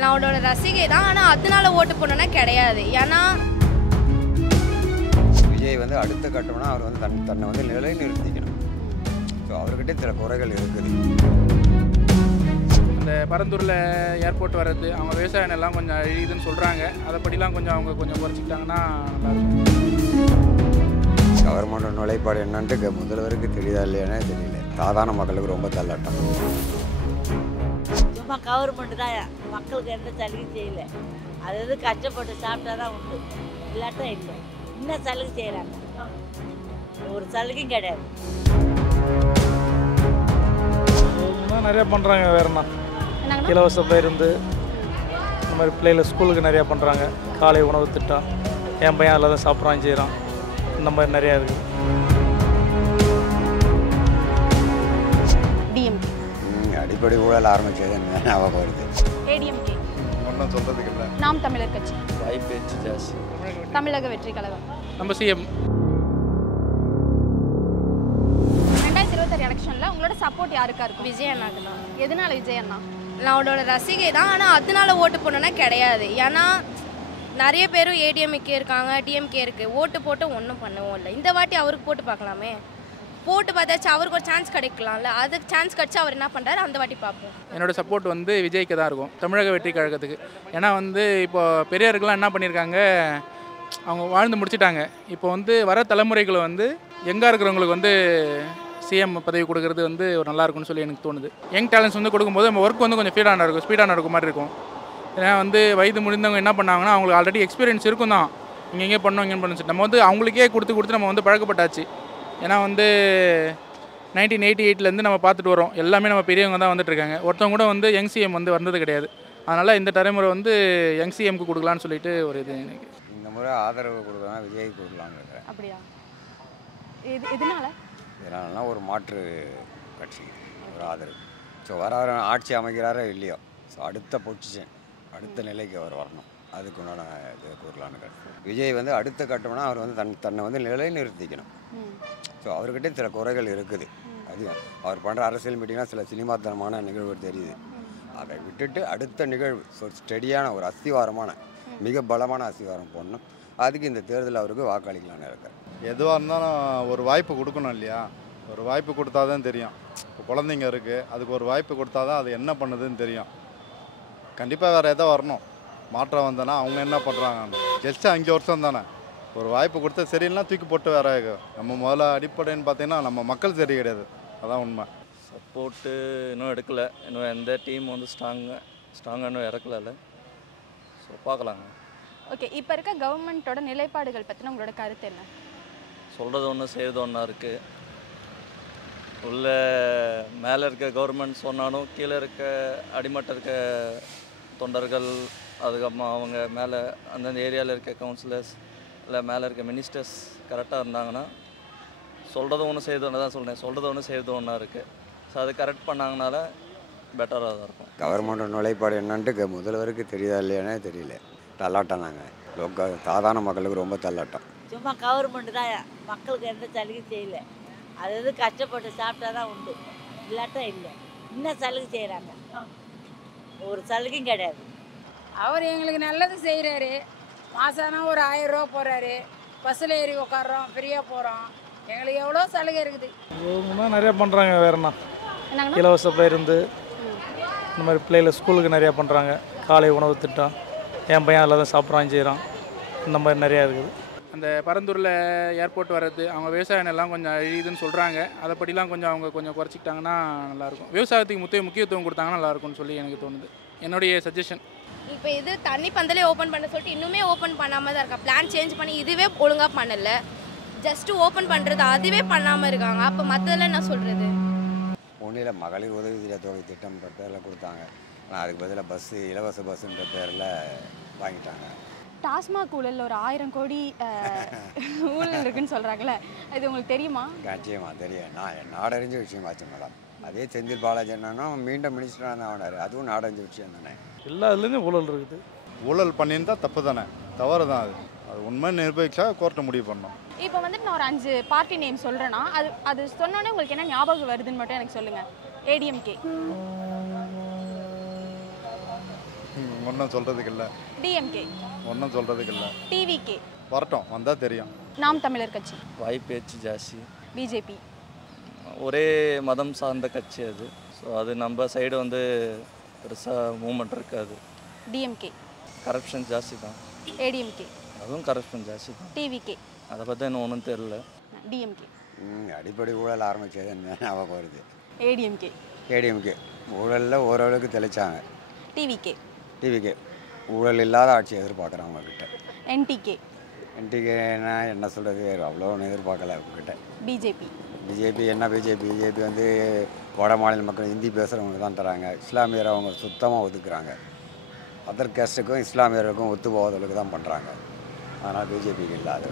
நான் அவரோட ரசிகை தான். ஆனால் அதனால ஓட்டு போடணும்னா கிடையாது. ஏன்னா விஜய் வந்து அடுத்த கட்டம்னா அவர் வந்து தன்னை வந்து நிலைநிறுத்திக்கணும். ஸோ அவர்கிட்ட சில குறைகள் இருக்குது. இந்த பரந்தூரில் ஏர்போர்ட் வர்றது, அவங்க விவசாயம் எல்லாம் கொஞ்சம் அழியுதுன்னு சொல்கிறாங்க. அதைப்படிலாம் அவங்க கொஞ்சம் குறைச்சிக்கிட்டாங்கன்னா நல்லாயிருக்கும். கவர்மெண்ட் நுழைப்பாடு என்னன்ட்டு முதல்வருக்கு தெரியுதா இல்லையானே தெரியல. சாதாரண மக்களுக்கு ரொம்ப தள்ளாட்டம். சும்மா கவர்மெண்ட் தான் மக்களுக்கு எந்த சலுகையும் செய்யலை. அது கஷ்டப்பட்டு சாப்பிட்டா தான் உண்டு, இல்லாட்டா இல்லை. இன்னும் சலுகை செய்கிறாங்க, ஒரு சலுகையும் கிடையாது. நிறையா பண்ணுறாங்க. வேறுண்ணா இலவச பேருந்து இந்த மாதிரி பிள்ளைகளை ஸ்கூலுக்கு நிறையா பண்ணுறாங்க. காலை உணவு திட்டம், என் பையன் அதில் தான் சாப்பிட்றான் செய்கிறான். இந்த மாதிரி நிறையா இருக்குது. டிஎம்கே அடிப்படை ஊழல் ஆரம்பிச்சது ஞாபகம் வருது. ஏடிஎம்கே ஒன்றும் சொல்கிறதுக்கு இல்லை. நாம் தமிழர் கட்சி, வாய்ப்பேச்சு ஜாஸ்தி. தமிழக வெற்றி கழகம். நம்ம சிஎம் 2026 எலெக்ஷனில் உங்களோட சப்போர்ட் யாருக்கா இருக்கும்? விஜய் அண்ணாக்கு தான். எதனால விஜய் அண்ணா? நான் அவரோட ரசிகை தான். ஆனால் அதனால ஓட்டு போடணும்னா கிடையாது. ஏன்னா நிறைய பேரும் ஏடிஎம்கே இருக்காங்க, டிஎம்கே இருக்குது. ஓட்டு போட்டு ஒன்றும் பண்ணவும் இல்லை. இந்த வாட்டி அவருக்கு போட்டு பார்க்கலாமே. போட்டு பார்த்தாச்சு அவருக்கு ஒரு சான்ஸ் கிடைக்கலாம்ல. அதுக்கு சான்ஸ் கிடச்சா அவர் என்ன பண்ணுறாரு அந்த வாட்டி பார்ப்போம். என்னோடய சப்போர்ட் வந்து விஜய்க்கு தான் இருக்கும், தமிழக வெற்றி கழகத்துக்கு. ஏன்னா வந்து இப்போ பெரியாருக்கெல்லாம் என்ன பண்ணியிருக்காங்க, அவங்க வாழ்ந்து முடிச்சிட்டாங்க. இப்போ வந்து வர தலைமுறைகளை வந்து எங்கே இருக்கிறவங்களுக்கு வந்து சிஎம் பதவி கொடுக்குறது வந்து ஒரு நல்லா இருக்கும்னு சொல்லி எனக்கு தோணுது. யங் டேலண்ட்ஸ் வந்து கொடுக்கும்போது நம்ம ஒர்க் வந்து கொஞ்சம் ஸ்பீடாக நடக்கும் மாதிரி இருக்கும். ஏன்னா வந்து வயது முடிந்தவங்க என்ன பண்ணாங்கன்னா அவங்களுக்கு ஆல்ரெடி எக்ஸ்பீரியன்ஸ் இருக்கும் தான், இங்கே பண்ணோம் இங்கே பண்ணு நம்ம வந்து அவங்களுக்கே கொடுத்து நம்ம வந்து பழக்கப்பட்டாச்சு. ஏன்னா வந்து 1988 நம்ம பார்த்துட்டு வரோம். எல்லாமே நம்ம பெரியவங்க தான் வந்துட்டுருக்காங்க. ஒருத்தவங்க கூட வந்து யங் சிஎம் வந்து வந்தது கிடையாது. அதனால் இந்த தலைமுறை வந்து யங் சிஎம்க்கு கொடுக்கலான்னு சொல்லிட்டு ஒரு இது எனக்கு. இந்த முறை ஆதரவு கொடுக்கலாம், விஜய் கொடுக்கலான்னு இருக்கிறேன். அப்படியா? எதனால? இதனாலனா ஒரு மாற்று கட்சி ஒரு ஆதரவு. ஸோ வர ஆட்சி அமைக்கிறாரோ இல்லையோ, ஸோ அடுத்த பொசிஷன் அடுத்த நிலைக்கு அவர் வரணும். அதுக்கு உண்டான இது கூறலான்னு கட்சி. விஜய் வந்து அடுத்த கட்டம்னா அவர் வந்து தன்னை வந்து நிலைநிறுத்திக்கணும். ஸோ அவர்கிட்ட சில குறைகள் இருக்குது. அது அவர் பண்ணுற அரசியல் மீட்டிங்லாம் சில சினிமாத்தனமான நிகழ்வு தெரியுது. அதை விட்டுட்டு அடுத்த நிகழ்வு ஸ்டெடியான ஒரு அஸ்திவாரமான மிக பலமான அஸ்திவாரம் போடணும். அதுக்கு இந்த தேர்தல் அவருக்கு வாக்களிக்கலான்னு இருக்கார். எதுவாக இருந்தாலும் ஒரு வாய்ப்பு கொடுக்கணும் இல்லையா? ஒரு வாய்ப்பு கொடுத்தா தான் தெரியும். இப்போ குழந்தைங்க இருக்குது, அதுக்கு ஒரு வாய்ப்பு கொடுத்தா தான் அது என்ன பண்ணுதுன்னு தெரியும். கண்டிப்பாக வேறு எதோ வரணும், மாற்றம் வந்தனா அவங்க என்ன பண்ணுறாங்க. ஜஸ்ட்டு 5 வருஷம் தானே, ஒரு வாய்ப்பு கொடுத்தா சரியில்லைனா தூக்கி போட்டு வேற. நம்ம முதல்ல அடிப்படைன்னு பார்த்தீங்கன்னா நம்ம மக்கள் சரி கிடையாது, அதான் உண்மை. சப்போர்ட்டு இன்னும் எடுக்கலை. இன்னும் எந்த டீம் வந்து ஸ்ட்ராங்காக இன்னும் இறக்கல. ஸோ பார்க்கலாங்க. ஓகே, இப்போ இருக்க கவர்மெண்ட்டோட நிலைப்பாடுகள் பற்றின உங்களோட கருத்து என்ன? சொல்கிறது ஒன்று செய்கிறது ஒன்றா இருக்குது. உள்ள மேலே இருக்க கவர்மெண்ட் சொன்னாலும் கீழே இருக்க அடிமட்டம் இருக்க தொண்டர்கள், அதுக்கப்புறமா அவங்க மேலே அந்தந்த ஏரியாவில் இருக்க கவுன்சிலர்ஸ் இல்லை மேலே இருக்க மினிஸ்டர்ஸ் கரெக்டாக இருந்தாங்கன்னா, சொல்கிறது ஒன்று செய்கிறது ஒன்று தான் சொல்கிறேன், சொல்கிறது ஒன்று செய்கிறது ஒன்றா இருக்குது. ஸோ அது கரெக்ட் பண்ணாங்கனால பெட்டராக தான் இருக்கும். கவர்மெண்ட் நுழைப்பாடு என்னன்ட்டு முதல்வருக்கு தெரியுதா இல்லையானே தெரியல. தள்ளாட்டம் நாங்கள் சாதாரண மக்களுக்கு ரொம்ப தள்ளாட்டம். சும்மா கவர்மெண்ட் தான் மக்களுக்கு எந்த சலுகையும் செய்யலை. அது கஷ்டப்பட்டு சாப்பிட்டா தான் உண்டு, இல்லாட்டா இல்லை. இன்னும் சலுகை செய்கிறாங்க, ஒரு சலுகையும் கிடையாது. அவர் எங்களுக்கு நல்லது செய்கிறாரு. மாதம்னா ஒரு 1000 ரூபா போடுறாரு. பஸ்ஸில் ஏறி உட்காடுறோம், ஃப்ரீயாக போகிறோம். எங்களுக்கு எவ்வளோ சலுகை இருக்குது. இவங்க நிறையா பண்ணுறாங்க. வேறுண்ணா இலவச பேருந்து இந்த மாதிரி பிள்ளைகளை ஸ்கூலுக்கு நிறையா பண்ணுறாங்க. காலை உணவு திட்டம், என் பையன் அதில் தான் சாப்பிட்றான் செய்கிறான். இந்த மாதிரி நிறையா இருக்குது. அந்த பரந்தூரில் ஏர்போர்ட் வர்றது, அவங்க விவசாயம் எல்லாம் கொஞ்சம் அழியுதுன்னு சொல்கிறாங்க. அதைப்படிலாம் அவங்க கொஞ்சம் குறைச்சிக்கிட்டாங்கன்னா நல்லாயிருக்கும். விவசாயத்துக்கு முக்கியத்துவம் கொடுத்தாங்கன்னா நல்லாயிருக்கும்னு சொல்லி எனக்கு தோணுது, என்னுடைய சஜஷன். இப்போ இது தண்ணி பந்தலே ஓப்பன் பண்ண சொல்லிட்டு இன்னுமே ஓப்பன் பண்ணாமல் தான் இருக்கா. பிளான் சேஞ்ச் பண்ணி இதுவே ஒழுங்காக பண்ணலை. ஜஸ்ட்டு ஓப்பன் பண்ணுறது அதுவே பண்ணாமல் இருக்காங்க. அப்போ மற்றதெல்லாம் என்ன சொல்கிறது? ஒன்றில் மகளிர் உதவி தொகை திட்டம்ன்ற பேரில் கொடுத்தாங்க. ஆனால் அதுக்கு பதிலாக இலவச பஸ்ஸுன்ற பேரில் வாங்கிட்டாங்க. டாஸ்மாக் ஊழல் ஒரு 1000 கோடி ஊழல் இருக்குன்னு சொல்கிறாங்களே, இது உங்களுக்கு தெரியுமா? நிச்சயமாக தெரியும். நாடறிஞ்ச விஷயமாச்சு மேடம். அதே செந்தில் பாலாஜி என்னன்னா மீண்டும் மினிஸ்டராக தான் ஆனார். அதுவும் நாடறிஞ்ச விஷயம் தானே. எல்லா இதுலேயும் ஊழல் இருக்குது. ஊழல் பண்ணியிருந்தா தப்பு தானே, தவறு தான். அது உண்மை நிர்பயிச்சா கோர்ட்டை முடிவு பண்ணோம். இப்போ வந்துட்டு நான் ஒரு 5 பார்ட்டி நேம் சொல்கிறேன்னா அது சொன்னோன்னே உங்களுக்கு என்ன ஞாபகம் வருதுன்னு மட்டும் எனக்கு சொல்லுங்கள். ஏடிஎம்கே, ஒன்றும் சொல்கிறதுக்கு இல்லை. டிஎம்கே, ஒன்றும் சொல்கிறதுக்கு இல்லை. டிவிகே, வரட்டும், வந்தால் தெரியும். நாம் தமிழர் கட்சி, வாய்ப்பேச்சு ஜாஸ்தி. பிஜேபி. ஒரே மதம் சார்ந்த கட்சி அது. ஸோ அது நம்ம சைடு வந்து பெருசாக மூமெண்ட் இருக்காது. டிஎம்கே, கரப்ஷன் ஜாஸ்தி தான். ஏடிஎம்கே, அதுவும் கரப்ஷன் ஜாஸ்தி தான். டிவிகே, அதை பற்றி இன்னும் ஒன்றும் தெரில. டிஎம்கே, அடிப்படை ஊழல் ஆரம்பித்தது என்ன ஞாபகம் வருது. ஏடிஎம்கே, ஏடிஎம்கே ஊழலில் ஓரளவுக்கு தெளிச்சாங்க. டிவிகே, டிவிகே ஊழல் இல்லாத ஆட்சி எதிர்பார்க்குறேன் அவங்கக்கிட்ட. என்டிகே, என்டிகேனா என்ன சொல்கிறது, அவ்வளோ ஒன்றும் எதிர்பார்க்கல அவங்கக்கிட்ட. பிஜேபி. பிஜேபி என்ன பிஜேபி வந்து வட மாநில மக்கள் ஹிந்தி பேசுகிறவங்களுக்கு தான் தராங்க. இஸ்லாமியரை அவங்க சுத்தமாக ஒதுக்குறாங்க. அதர் கேஸ்ட்டுக்கும் இஸ்லாமியருக்கும் ஒத்து போவதற்கு தான் பண்ணுறாங்க. அதனால் பிஜேபிக்கு இல்லாத